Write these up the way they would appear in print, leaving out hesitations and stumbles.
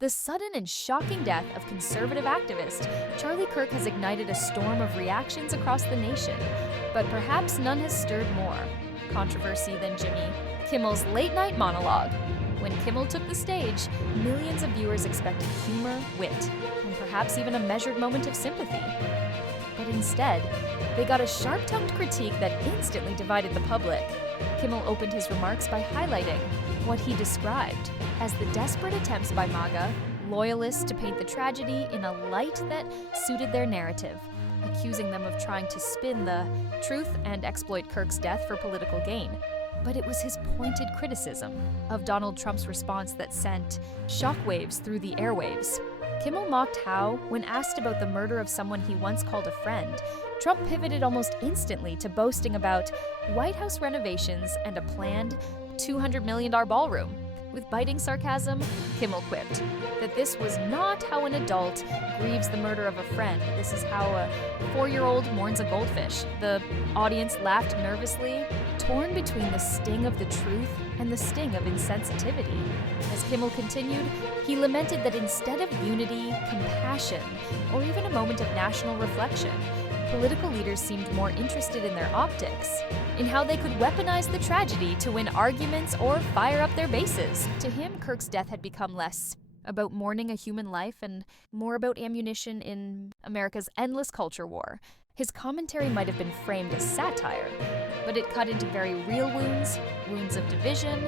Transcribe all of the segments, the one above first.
The sudden and shocking death of conservative activist Charlie Kirk has ignited a storm of reactions across the nation, but perhaps none has stirred more controversy than Jimmy Kimmel's late-night monologue. When Kimmel took the stage, millions of viewers expected humor, wit, and perhaps even a measured moment of sympathy. But instead, they got a sharp-tongued critique that instantly divided the public. Kimmel opened his remarks by highlighting what he described as the desperate attempts by MAGA loyalists to paint the tragedy in a light that suited their narrative, accusing them of trying to spin the truth and exploit Kirk's death for political gain. But it was his pointed criticism of Donald Trump's response that sent shockwaves through the airwaves. Kimmel mocked how, when asked about the murder of someone he once called a friend, Trump pivoted almost instantly to boasting about White House renovations and a planned $200 million ballroom. With biting sarcasm, Kimmel quipped that this was not how an adult grieves the murder of a friend. This is how a 4-year-old mourns a goldfish. The audience laughed nervously, torn between the sting of the truth and the sting of insensitivity. As Kimmel continued, he lamented that instead of unity, compassion, or even a moment of national reflection, political leaders seemed more interested in their optics, in how they could weaponize the tragedy to win arguments or fire up their bases. To him, Kirk's death had become less about mourning a human life and more about ammunition in America's endless culture war. His commentary might have been framed as satire, but it cut into very real wounds, wounds of division,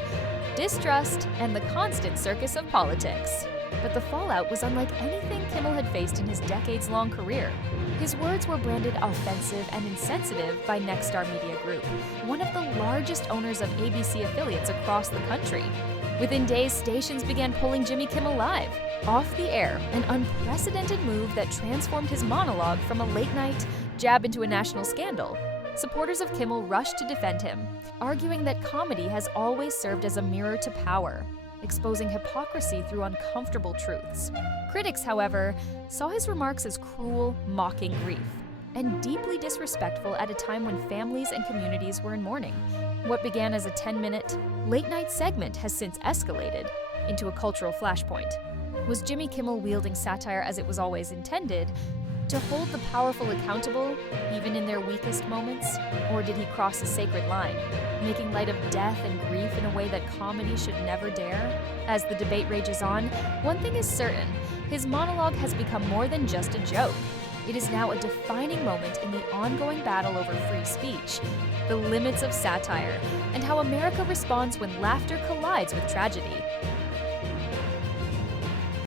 distrust, and the constant circus of politics. But the fallout was unlike anything Kimmel had faced in his decades-long career. His words were branded offensive and insensitive by Nexstar Media Group, one of the largest owners of ABC affiliates across the country. Within days, stations began pulling Jimmy Kimmel live, off the air, an unprecedented move that transformed his monologue from a late-night jab into a national scandal. Supporters of Kimmel rushed to defend him, arguing that comedy has always served as a mirror to power, exposing hypocrisy through uncomfortable truths. Critics, however, saw his remarks as cruel, mocking grief, and deeply disrespectful at a time when families and communities were in mourning. What began as a 10-minute, late-night segment has since escalated into a cultural flashpoint. Was Jimmy Kimmel wielding satire as it was always intended, to hold the powerful accountable, even in their weakest moments? Or did he cross a sacred line, making light of death and grief in a way that comedy should never dare? As the debate rages on, one thing is certain: his monologue has become more than just a joke. It is now a defining moment in the ongoing battle over free speech, the limits of satire, and how America responds when laughter collides with tragedy.